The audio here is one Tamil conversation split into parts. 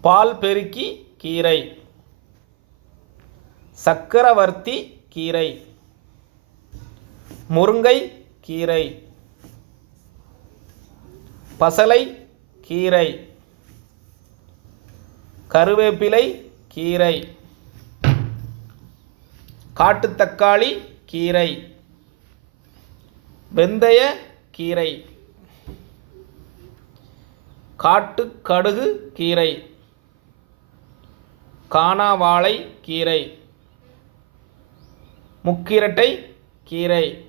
பால் பெருக்கி கீரை. சக்கரவர்த்தி கீரை. முருங்கை கீரை. பசலை கீரை. கருவேப்பிலை கீரை. காட்டுத்தக்காளி கீரை. வெந்தய கீரை. காட்டுக்கடுகு கீரை. காணாவாழை கீரை. முக்கிரட்டை கீரை.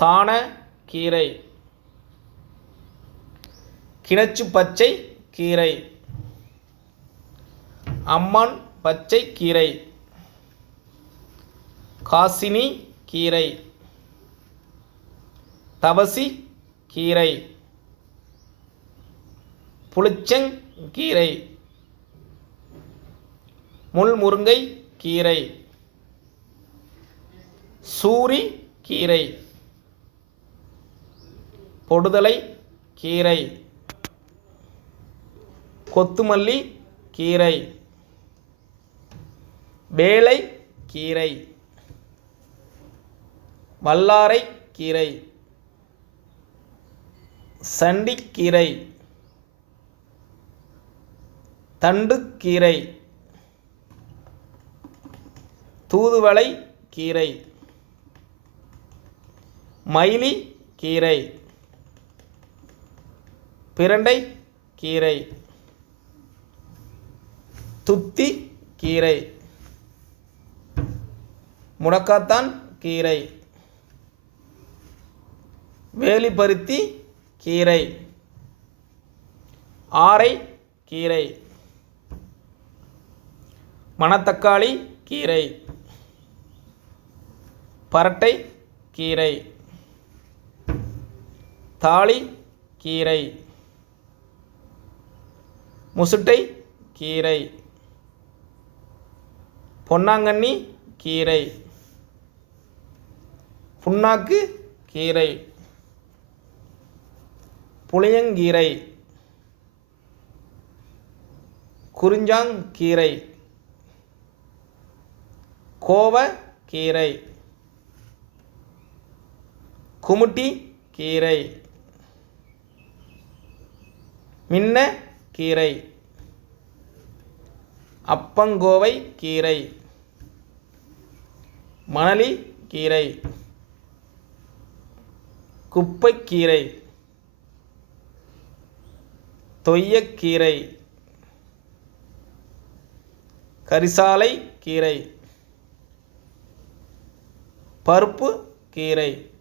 சாண கீரை. கிணச்சு பச்சை கீரை. அம்மான் பச்சை கீரை. காசினி கீரை. தவசி கீரை. புளிச்சங்கீரை முள்முருங்கை கீரை. சூரி கீரை. பொடுதலை கீரை. கொத்துமல்லி கீரை. வேலை கீரை. வல்லாரை கீரை. சண்டிக்கீரை. தண்டுக்கீரை தூதுவளை கீரை. மயிலி கீரை. பிரண்டை கீரை. துத்தி கீரை. முடக்காத்தான் கீரை. வேலிப்பருத்தி கீரை. ஆரை கீரை. மணத்தக்காளி கீரை. பரட்டை கீரை. தாளி கீரை. முசுட்டை கீரை. பொன்னாங்கண்ணி கீரை. புண்ணாக்கு கீரை. புளியங்கீரை. குறிஞ்சாங்கீரை. கோவ கீரை. குமுட்டி கீரை. மின்ன கீரை. அப்பங்கோவை கீரை. மணலி கீரை. குப்பைக்கீரை தொய்யக்கீரை கரிசாலை கீரை. பருப்பு கீரை.